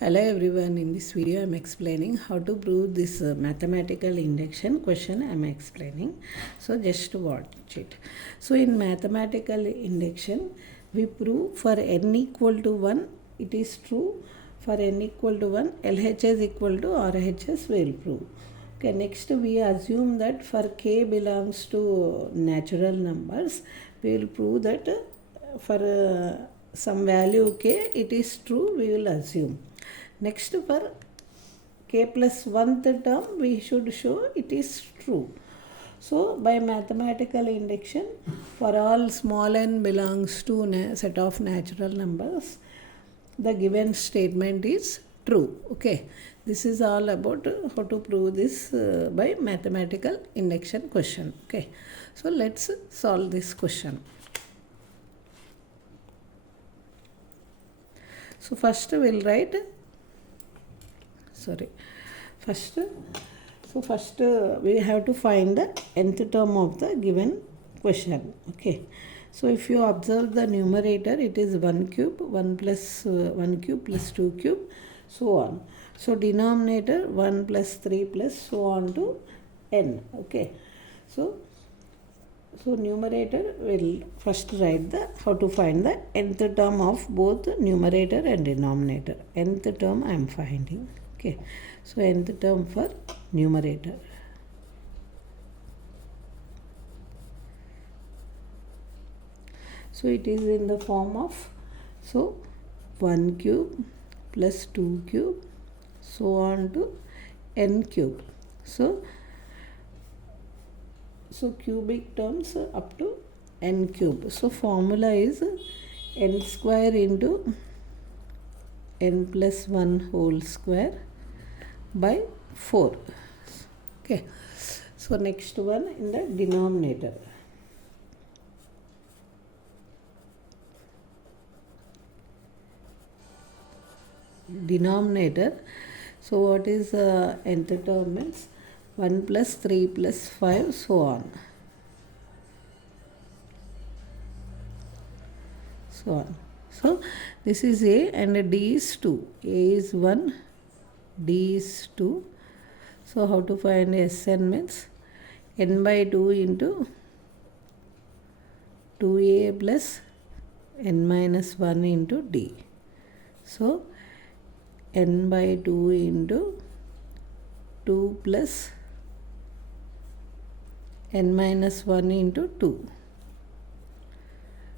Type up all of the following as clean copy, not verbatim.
Hello everyone, in this video I am explaining how to prove this mathematical induction question I am explaining. So just watch it. So in mathematical induction we prove for n equal to 1 it is true. For n equal to 1 LHS equal to RHS will prove. Okay, next we assume that for k belongs to natural numbers we will prove that for some value k it is true, we will assume. Next, for k plus 1th term we should show it is true. So by mathematical induction, for all small n belongs to a set of natural numbers, the given statement is true. Okay, this is all about how to prove this by mathematical induction question. Okay, so let's solve this question. So first we'll write first we have to find the nth term of the given question. Okay, so if you observe the numerator, it is 1 cube, 1 plus 1 cube plus 2 cube, so on. So denominator 1 plus 3 plus so on to n. Okay, so numerator will first write the how to find the nth term of both numerator and denominator. Nth term I am finding. Okay, so nth term for numerator. So it is in the form of 1 cube plus 2 cube so on to n cube. So cubic terms up to n cube. So formula is n square into n plus 1 whole square by 4. Okay, so next one in the denominator. So what is nth term means 1 plus 3 plus 5 so on. So this is A and D is 2. A is 1, D is 2. So how to find Sn means n by 2 into 2A plus n minus 1 into D. So n by 2 into 2 plus n minus 1 into 2.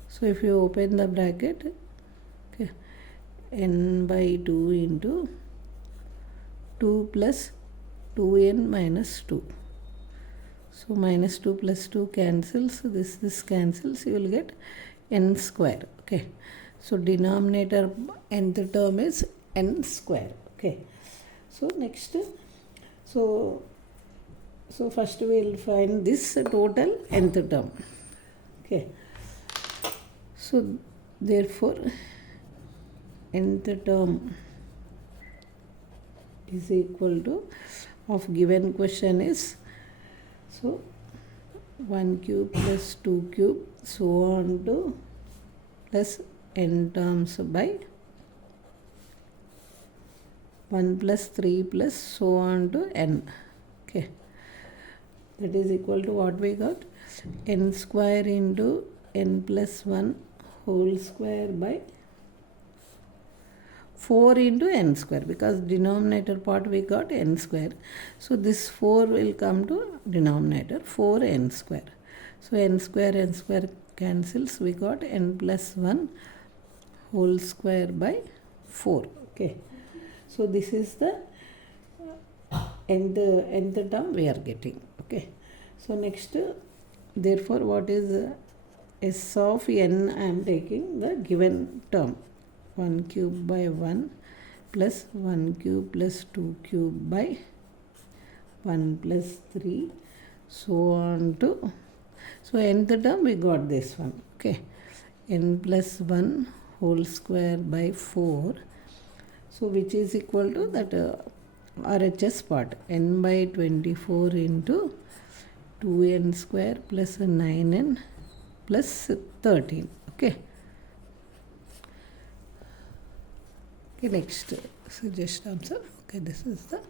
So if you open the bracket, okay, n by 2 into 2 plus 2n minus 2. So minus 2 plus 2 cancels, this cancels, you will get n square. Okay, so denominator nth term is n square. Okay, so next, so first we will find this total nth term. Okay, so therefore nth term is equal to of given question is 1 cube plus 2 cube so on to plus n terms by 1 plus 3 plus so on to n. Okay, that is equal to what we got, n square into n plus 1 whole square by 4 into n square, because denominator part we got n square. So this 4 will come to denominator, 4n square. So n square cancels, we got n plus 1 whole square by 4. Okay, so this is the nth term we are getting. Okay, so next, therefore what is S of n, I am taking the given term 1 cube by 1 plus 1 cube plus 2 cube by 1 plus 3 so on to, so nth term we got this one. Okay, n plus 1 whole square by 4, so which is equal to that RHS part, n by 24 into 2n square plus 9n plus 13. Okay, Okay, next. So just observe. Okay, this is the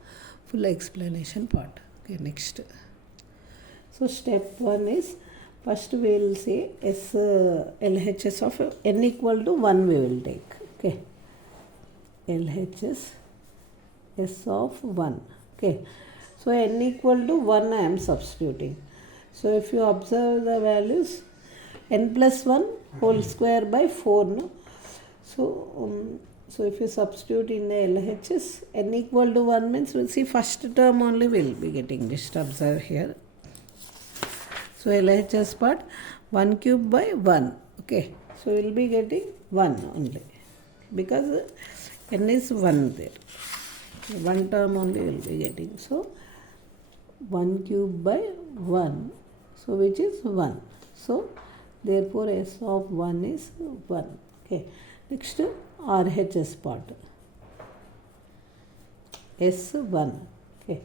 full explanation part. Okay, next. So step 1 is, first we will say LHS of n equal to 1 we will take. Okay, LHS S of 1. Okay, so n equal to 1 I am substituting. So if you observe the values, n plus 1 whole square by 4. No? So if you substitute in the LHS, n equal to 1 means, we'll see first term only will be getting. Just observe here. So LHS part 1 cube by 1. Okay, so we'll be getting 1 only because n is 1 there. One term only will be getting. So 1 cube by 1. So which is 1. So therefore S of 1 is 1. Okay. Next RHS part. S1. Okay.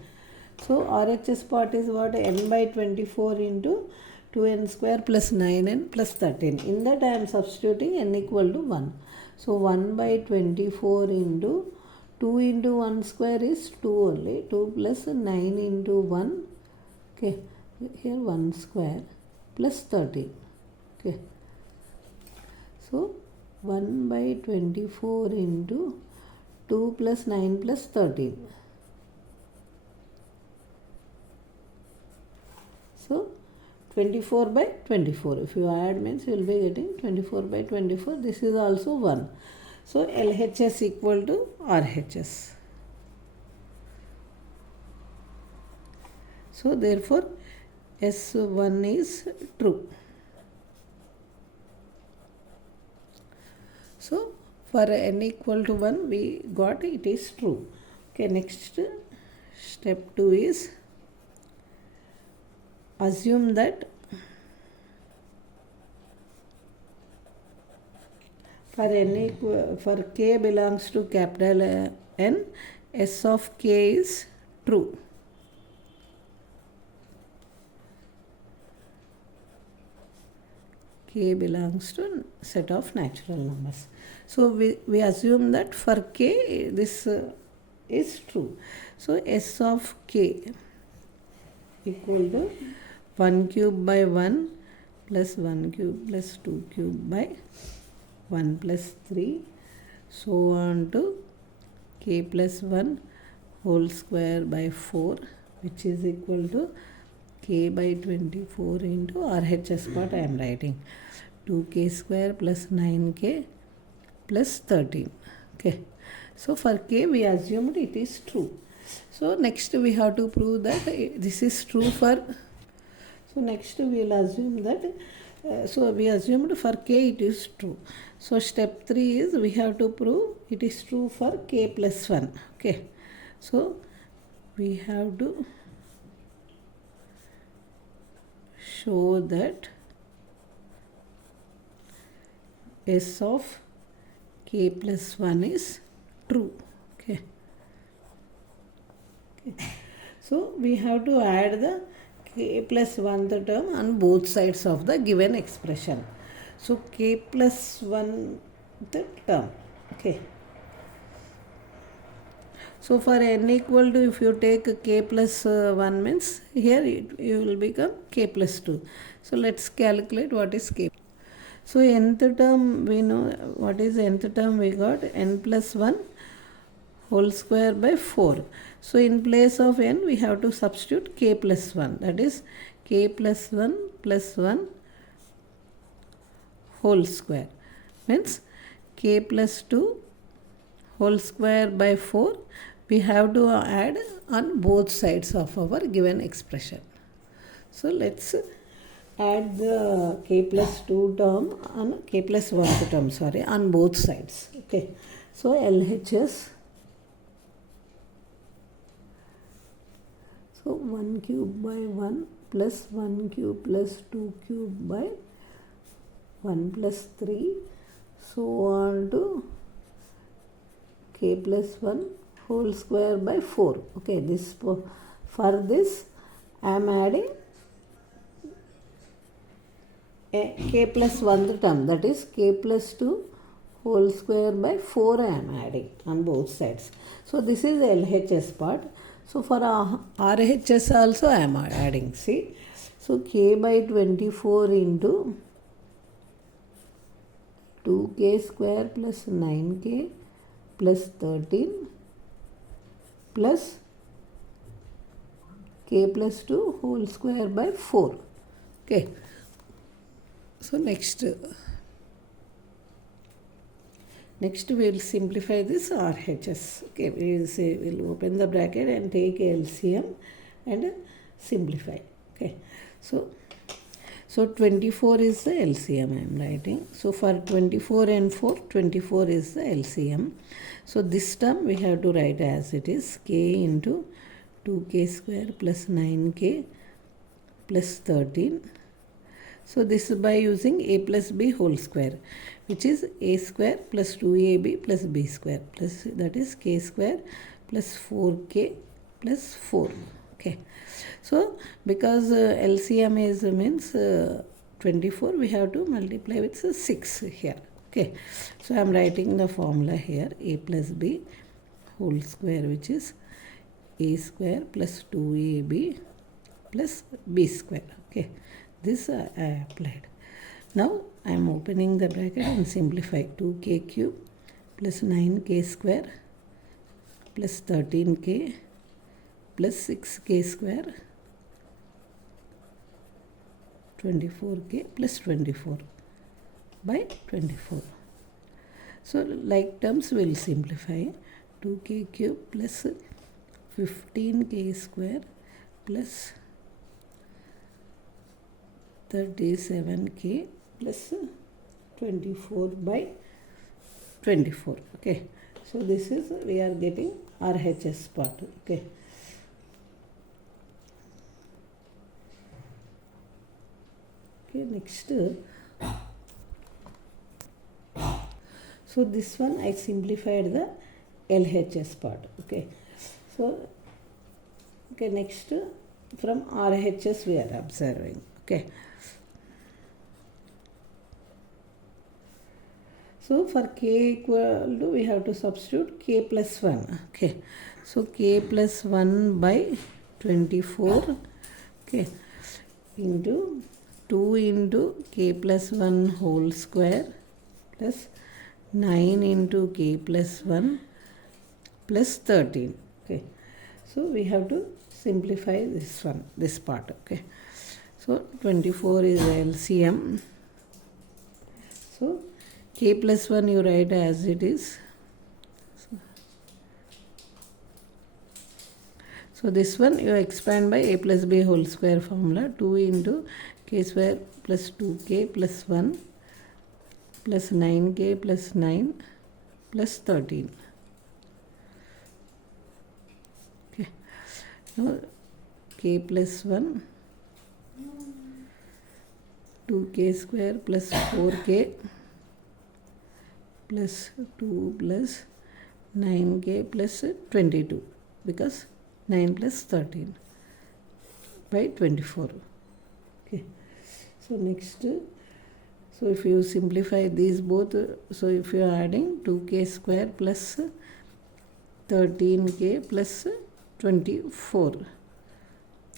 So RHS part is what? N by 24 into 2n square plus 9n plus 13. In that I am substituting n equal to 1. So 1 by 24 into 2 into 1 square is 2 only. 2 plus 9 into 1. Okay. Here 1 square plus 13. Okay. So 1 by 24 into 2 plus 9 plus 13. So 24 by 24. If you add means you will be getting 24 by 24. This is also 1. So LHS equal to RHS. So therefore S1 is true. So for n equal to 1 we got it is true. Okay, next step 2 is, assume that for k belongs to capital N, S of k is true. K belongs to set of natural numbers. So we assume that for k this is true. So S of k equal to 1 cube by 1 plus 1 cube plus 2 cube by 1 plus 3, so on to k plus 1 whole square by 4, which is equal to k by 24 into RHS part I am writing. 2k square plus 9k plus 13. Okay. So for k we assumed it is true. So next we have to prove that this is true for. So next we will assume that. So we assumed for k it is true. So step 3 is we have to prove it is true for k plus 1. Okay. So we have to show that S of k plus 1 is true. Okay. So we have to add the k plus 1th term on both sides of the given expression. So k plus 1th term. Okay. So for n equal to, if you take k plus 1 means here it will become k plus 2. So let's calculate what is k. So nth term we know what is nth term, we got n plus 1 whole square by 4. So in place of n we have to substitute k plus 1, that is k plus 1 whole square means k plus 2 whole square by 4 we have to add on both sides of our given expression. So let's add the k plus 2 term on k plus 1 term, on both sides. Okay. So LHS, so 1 cube by 1 plus 1 cube plus 2 cube by 1 plus 3, so on to k plus 1 whole square by 4. Okay, this for this I am adding a k plus 1th term, that is k plus 2 whole square by 4 I am adding on both sides. So this is LHS part. So for RHS also I am adding. See, so k by 24 into 2k square plus 9k plus 13 plus k plus 2 whole square by 4. Okay. So next we will simplify this RHS. Okay, we will say we'll open the bracket and take LCM and simplify. Okay, so 24 is the LCM I am writing. So for 24 and 4, 24 is the LCM. So this term we have to write as it is, k into 2k square plus 9k plus 13. So this is by using a plus b whole square, which is a square plus 2ab plus b square, plus that is k square plus 4k plus 4. Okay. So because LCM is means 24, we have to multiply with 6 here. Okay. So I am writing the formula here, a plus b whole square, which is a square plus 2ab plus b square. Okay. This I applied. Now I am opening the bracket and simplify. 2k cube plus 9k square plus 13k plus 6k square 24k plus 24 by 24. So like terms we will simplify. 2k cube plus 15k square plus 37k plus 24 by 24. Okay. So this is, we are getting RHS part. Okay. Okay, next. So this one I simplified the LHS part. Okay. So, okay, next from RHS we are observing. Okay. So for k equal to, we have to substitute k plus 1. Okay. So k plus 1 by 24. Okay. Into 2 into k plus 1 whole square plus 9 into k plus 1 plus 13. Okay. So we have to simplify this one, this part. Okay. So 24 is LCM. So k plus 1 you write as it is. So this one you expand by a plus b whole square formula. 2 into k square plus 2k plus 1 plus 9k plus 9 plus 13. Okay. Now k plus 1, 2k square plus 4k plus 2 plus 9k plus 22, because 9 plus 13 by 24. Okay. So next, so if you simplify these both, so if you are adding 2k square plus 13k plus 24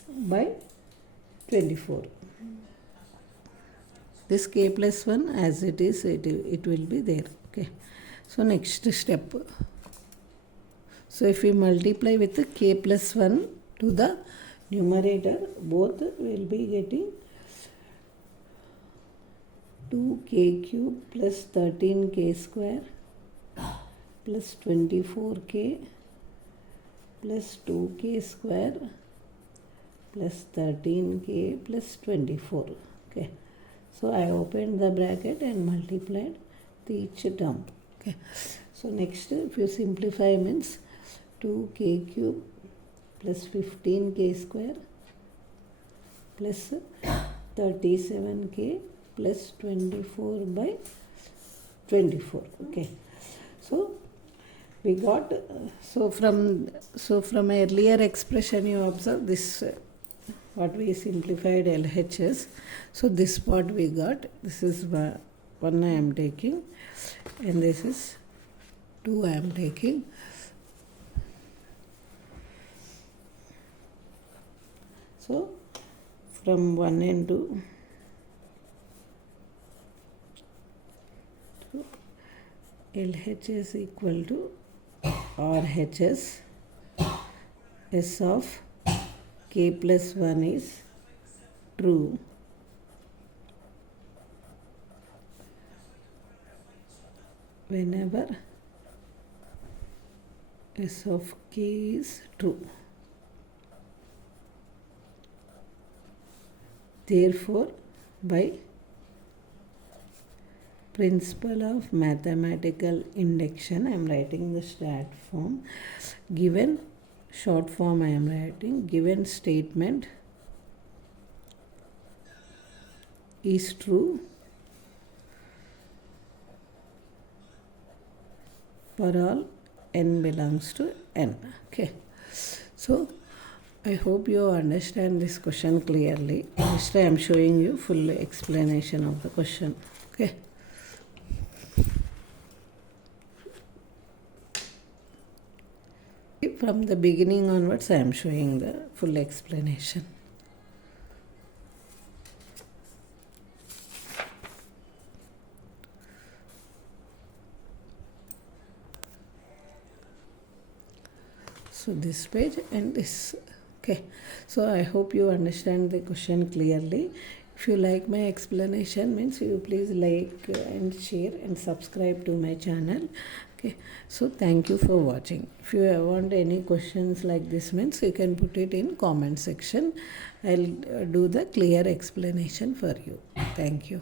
by 24. This k plus 1 as it is, it will be there. Okay. So next step. So if we multiply with k plus 1 to the numerator, both will be getting 2k cube plus 13k square plus 24k plus 2k square plus 13k plus 24. Okay. So I opened the bracket and multiplied each term. Okay. So next, if you simplify, means 2k cube plus 15k square plus 37k plus 24 by 24. Okay. So we got, so from earlier expression you observe this, what we simplified LHS. So this part we got, this is 1 I am taking, and this is 2 I am taking. So from 1 into LHS equal to RHS. S of k plus 1 is true. Whenever S of k is true. Therefore, by principle of mathematical induction, I am writing the stat form. Given short form I am writing, given statement is true for all n belongs to n. Okay. So I hope you understand this question clearly. Next I am showing you full explanation of the question. Okay. From the beginning onwards I am showing the full explanation. So this page and this. Okay, so I hope you understand the question clearly. If you like my explanation, means you please like and share and subscribe to my channel. Okay, so thank you for watching. If you want any questions like this, means you can put it in comment section. I'll do the clear explanation for you. Thank you.